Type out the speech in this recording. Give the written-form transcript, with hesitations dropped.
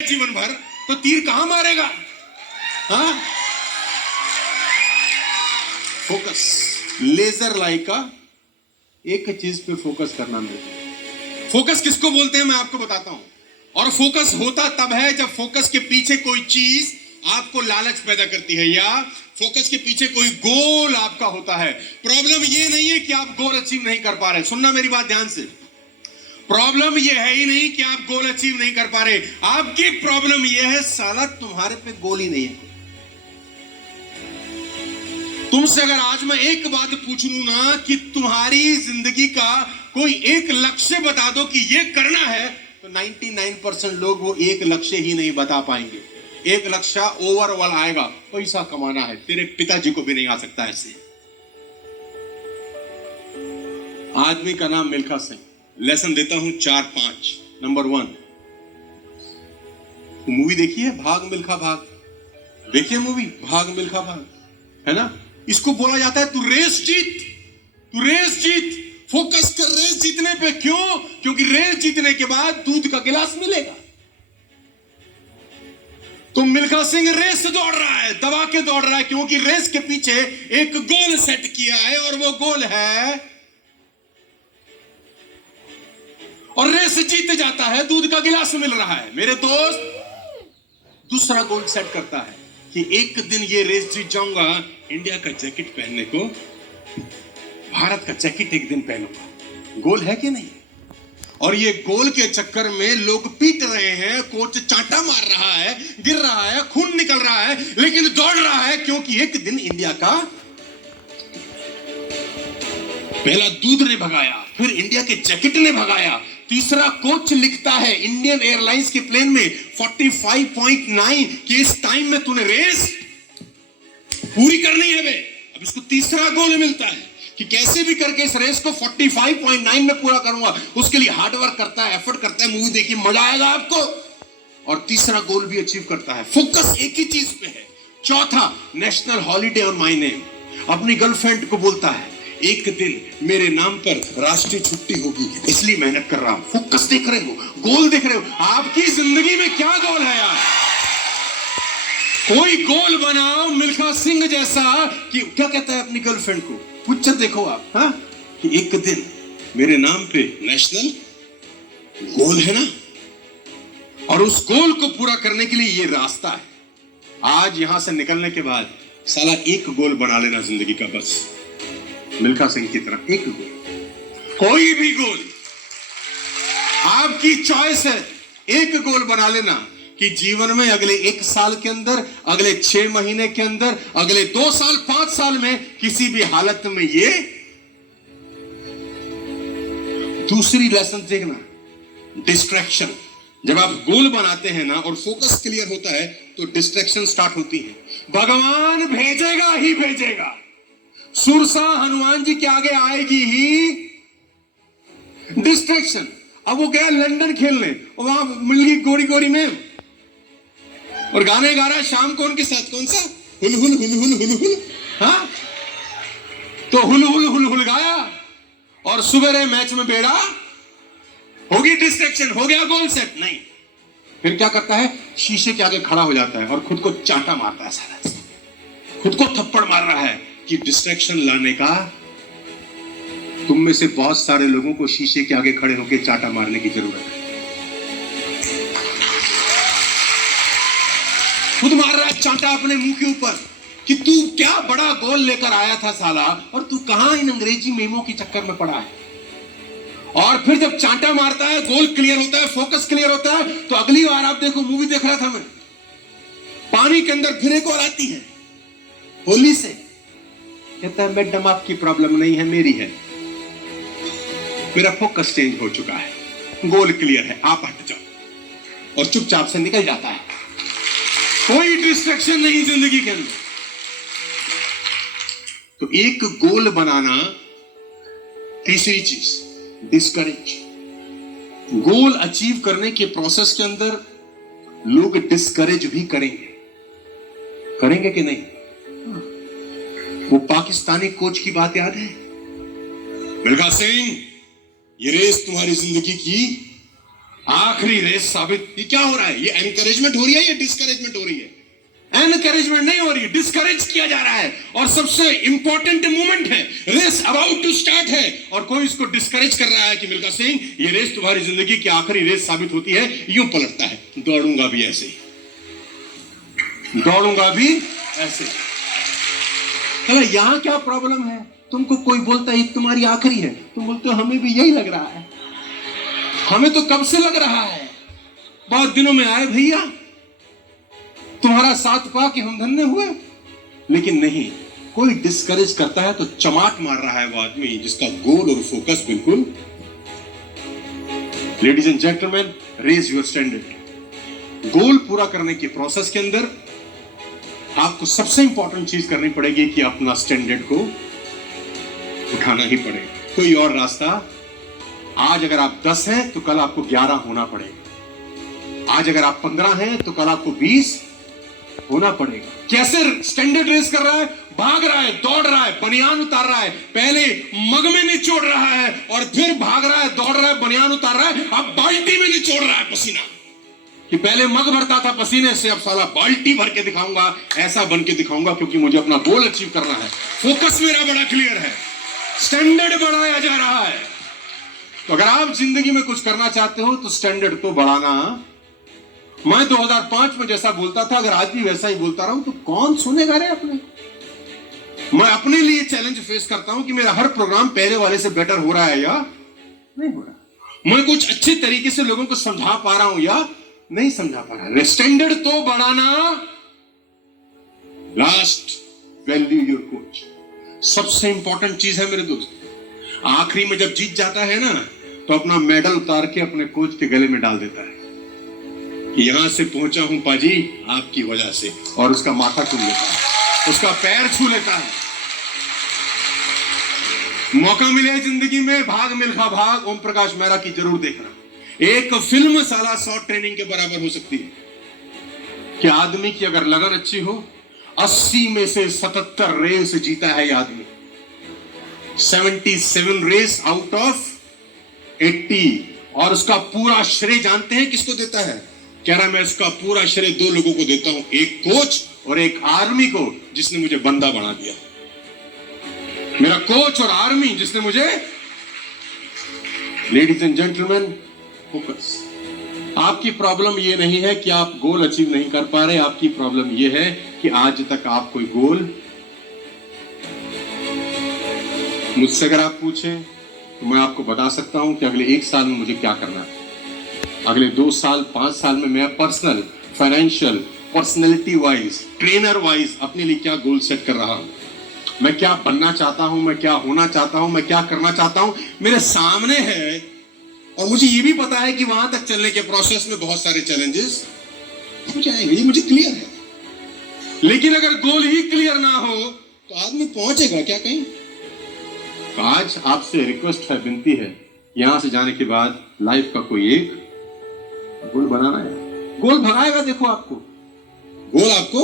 जीवन भर तो तीर कहां मारेगा? हाँ, फोकस, लेजर लाइक का एक चीज पे फोकस करना मिलता है। फोकस किसको बोलते हैं मैं आपको बताता हूं। और फोकस होता तब है जब फोकस के पीछे कोई चीज आपको लालच पैदा करती है, या फोकस के पीछे कोई गोल आपका होता है। प्रॉब्लम ये नहीं है कि आप गोल अचीव नहीं कर पा रहे, सुनना मेरी बात ध्यान से। प्रॉब्लम ये है ही नहीं कि आप गोल अचीव नहीं कर पा रहे, आपकी प्रॉब्लम ये है साला तुम्हारे पे गोल ही नहीं है। तुमसे अगर आज मैं एक बात पूछ लूं ना कि तुम्हारी जिंदगी का कोई एक लक्ष्य बता दो कि ये करना है, तो 99% लोग वो एक लक्ष्य ही नहीं बता पाएंगे। एक लक्ष्य ओवरऑल आएगा, पैसा कमाना है, तेरे पिताजी को भी नहीं आ सकता ऐसे। आदमी का नाम मिल्खा सिंह। लेसन देता हूं 4-5। नंबर 1, मूवी देखी है भाग मिल्खा भाग? देखिए मूवी भाग मिल्खा भाग, है ना? इसको बोला जाता है तू रेस जीत, तू रेस जीत, फोकस कर रेस जीतने पे। क्यों? क्योंकि रेस जीतने के बाद दूध का गिलास मिलेगा। तो मिल्खा सिंह रेस दौड़ रहा है, दबा के दौड़ रहा है, क्योंकि रेस के पीछे एक गोल सेट किया है, और वो गोल है, और रेस जीत जाता है, दूध का गिलास मिल रहा है। मेरे दोस्त दूसरा गोल सेट करता है कि एक दिन ये रेस जीत जाऊंगा, इंडिया का जैकेट पहनने को, भारत का जैकेट एक दिन पहनूंगा। गोल है कि नहीं? और ये गोल के चक्कर में लोग पीट रहे हैं, कोच चांटा मार रहा है, गिर रहा है, खून निकल रहा है, लेकिन दौड़ रहा है क्योंकि एक दिन इंडिया का पहला दूध ने भगाया, फिर इंडिया के जैकेट ने भगाया, तीसरा कोच लिखता है इंडियन एयरलाइंस के प्लेन में 45.9 कि इस टाइम में तूने रेस पूरी करनी है बे। अब इसको तीसरा गोल मिलता है कि कैसे भी करके इस रेस को 45.9 में पूरा करूंगा। उसके लिए हार्ड वर्क करता है, एफर्ट करता है। मूवी देखिए, मजा आएगा आपको। और तीसरा गोल भी अचीव करता है। फोकस एक ही चीज पे है। चौथा, national holiday on my name. अपनी गर्लफ्रेंड को बोलता है एक दिन मेरे नाम पर राष्ट्रीय छुट्टी होगी, इसलिए मेहनत कर रहा हूं। फोकस देख रहे हो, गोल देख रहे हो। आपकी जिंदगी में क्या गोल है यार? कोई गोल बनाओ मिल्खा सिंह जैसा कि क्या कहता है अपनी गर्लफ्रेंड को, पिक्चर देखो आप, हाँ, कि एक दिन मेरे नाम पे नेशनल गोल है ना, और उस गोल को पूरा करने के लिए ये रास्ता है। आज यहां से निकलने के बाद साला एक गोल बना लेना जिंदगी का, बस मिल्खा सिंह की तरह एक गोल। कोई भी गोल आपकी चॉइस है। एक गोल बना लेना कि जीवन में अगले 1 साल के अंदर, अगले 6 महीने के अंदर, अगले 2 साल 5 साल में किसी भी हालत में ये। दूसरी लेसन देखना, डिस्ट्रैक्शन। जब आप गोल बनाते हैं ना और फोकस क्लियर होता है तो डिस्ट्रैक्शन स्टार्ट होती है। भगवान भेजेगा ही भेजेगा, सुरसा हनुमान जी के आगे आएगी ही डिस्ट्रैक्शन। अब वो गया लंदन खेलने, और वहां मिल गई गोरी गोरी में, और गाने गा रहा है शाम को उनके साथ। कौन सा? हुल हुल हुल हुल हुल हुल, हाँ, तो हुल हुल हुल हुल गाया, और सुबह मैच में बेड़ा होगी, डिस्ट्रैक्शन हो गया, गोल सेट नहीं। फिर क्या करता है? शीशे के आगे खड़ा हो जाता है और खुद को चांटा मारता है, साला खुद को थप्पड़ मार रहा है कि डिस्ट्रैक्शन लाने का। तुम में से बहुत सारे लोगों को शीशे के आगे खड़े होकर चांटा मारने की जरूरत है। खुद मार रहा है चांटा अपने मुंह के ऊपर कि तू क्या बड़ा गोल लेकर आया था साला, और तू कहां इन अंग्रेजी मेमो के चक्कर में पड़ा है। और फिर जब चांटा मारता है, गोल क्लियर होता है, फोकस क्लियर होता है, तो अगली बार आप देखो, मूवी देख रहा था मैं, पानी के अंदर फिर एक और आती है होली से, कहता है मैडम आपकी प्रॉब्लम नहीं है, मेरी है। मेरा फोकस चेंज हो चुका है, गोल क्लियर है, आप हट जाओ, और चुपचाप से निकल जाता है। कोई डिस्ट्रैक्शन नहीं जिंदगी के अंदर। तो एक गोल बनाना। तीसरी चीज, डिस्करेज। गोल अचीव करने के प्रोसेस के अंदर लोग डिस्करेज भी करेंगे, करेंगे कि नहीं? वो पाकिस्तानी कोच की बात याद है? मिल्खा सिंह, ये रेस तुम्हारी जिंदगी की आखिरी रेस साबित। ये क्या हो रहा है? ये एनकरेजमेंट हो रही है या डिस्करेजमेंट हो रही है? एनकरेजमेंट नहीं हो रही, डिस्करेज किया जा रहा है। और सबसे इंपॉर्टेंट मोमेंट है, रेस अबाउट टू स्टार्ट है, और कोई इसको डिस्करेज कर रहा है कि मिल्खा सिंह ये रेस तुम्हारी जिंदगी की आखिरी रेस साबित होती है। यूं पलटता है, दौड़ूंगा भी ऐसे ही, दौड़ूंगा भी ऐसे। चलो यहां क्या प्रॉब्लम है? तुमको कोई बोलता है तुम्हारी आखिरी है, तुम बोलते हो हमें भी यही लग रहा है, हमें तो कब से लग रहा है, बहुत दिनों में आए भैया, तुम्हारा साथ पा के हम धन्य हुए। लेकिन नहीं, कोई डिस्करेज करता है तो चमाट मार रहा है वो आदमी जिसका गोल और फोकस बिल्कुल। Ladies and gentleman, raise your standard. Goal पूरा करने के प्रोसेस के अंदर आपको सबसे इंपॉर्टेंट चीज करनी पड़ेगी कि अपना स्टैंडर्ड को उठाना ही पड़ेगा। कोई और रास्ता? आज अगर आप 10 हैं तो कल आपको 11 होना पड़ेगा। आज अगर आप 15 हैं तो कल आपको 20 होना पड़ेगा। कैसे स्टैंडर्ड रेस कर रहा है? भाग रहा है, दौड़ रहा है, बनियान उतार रहा है, पहले मग में निचोड़ रहा है और फिर भाग रहा है, दौड़ रहा है, बनियान उतार रहा है, अब बाल्टी में निचोड़ रहा है पसीना। कि पहले मग भरता था पसीने से, अब साला बाल्टी भर के दिखाऊंगा, ऐसा बन के दिखाऊंगा, क्योंकि मुझे अपना गोल अचीव करना है। फोकस मेरा बड़ा क्लियर है, स्टैंडर्ड बढ़ाया जा रहा है। तो अगर आप जिंदगी में कुछ करना चाहते हो तो स्टैंडर्ड तो बढ़ाना। मैं 2005 में जैसा बोलता था, अगर आज भी वैसा ही बोलता रहूं तो कौन सुनेगा रे अपने। मैं अपने लिए चैलेंज फेस करता हूं कि मेरा हर प्रोग्राम पहले वाले से बेटर हो रहा है या नहीं हो रहा। मैं कुछ अच्छे तरीके से लोगों को समझा पा रहा हूं या नहीं समझा पा रहा। स्टैंडर्ड तो बढ़ाना। Last, value your coach. सबसे इंपॉर्टेंट चीज है मेरे दोस्त। आखिरी में जब जीत जाता है ना, तो अपना मेडल उतार के अपने कोच के गले में डाल देता है कि यहां से पहुंचा हूं पाजी आपकी वजह से, और उसका माथा चूम लेता है, उसका पैर छू लेता है। मौका मिले जिंदगी में, भाग मिल्खा भाग, ओम प्रकाश मेहरा की जरूर देखना। एक फिल्म साला 100 ट्रेनिंग के बराबर हो सकती है कि आदमी की अगर लगन अच्छी हो, 80 में से 77 रेस जीता है ये आदमी। 77 रेस आउट ऑफ 80। और उसका पूरा श्रेय जानते हैं किसको देता है? कह रहा मैं इसका पूरा श्रेय 2 लोगों को देता हूं, एक कोच और एक आर्मी को जिसने मुझे बंदा बना दिया। मेरा कोच और आर्मी जिसने मुझे। Ladies and gentleman, focus. आपकी प्रॉब्लम ये नहीं है कि आप गोल अचीव नहीं कर पा रहे, आपकी प्रॉब्लम ये है कि आज तक आप कोई गोल। मुझसे अगर आप पूछें तो मैं आपको बता सकता हूं कि अगले 1 साल में मुझे क्या करना है। अगले 2 साल 5 साल में मैं personal, financial, personality wise, trainer wise अपने लिए क्या गोल सेट कर रहा हूं। मैं क्या बनना चाहता हूं, मैं क्या होना चाहता हूं, मैं क्या करना चाहता हूं, मेरे सामने है। और मुझे ये भी पता है कि वहां तक चलने के प्रोसेस में बहुत सारे चैलेंजेस हो जाएंगे, ये मुझे क्लियर है। लेकिन अगर गोल ही क्लियर ना हो तो आदमी पहुंचेगा क्या कहीं। तो आज आपसे रिक्वेस्ट है, विनती है, यहां से जाने के बाद लाइफ का कोई एक गोल बनाना है। गोल भगाएगा, देखो आपको गोल आपको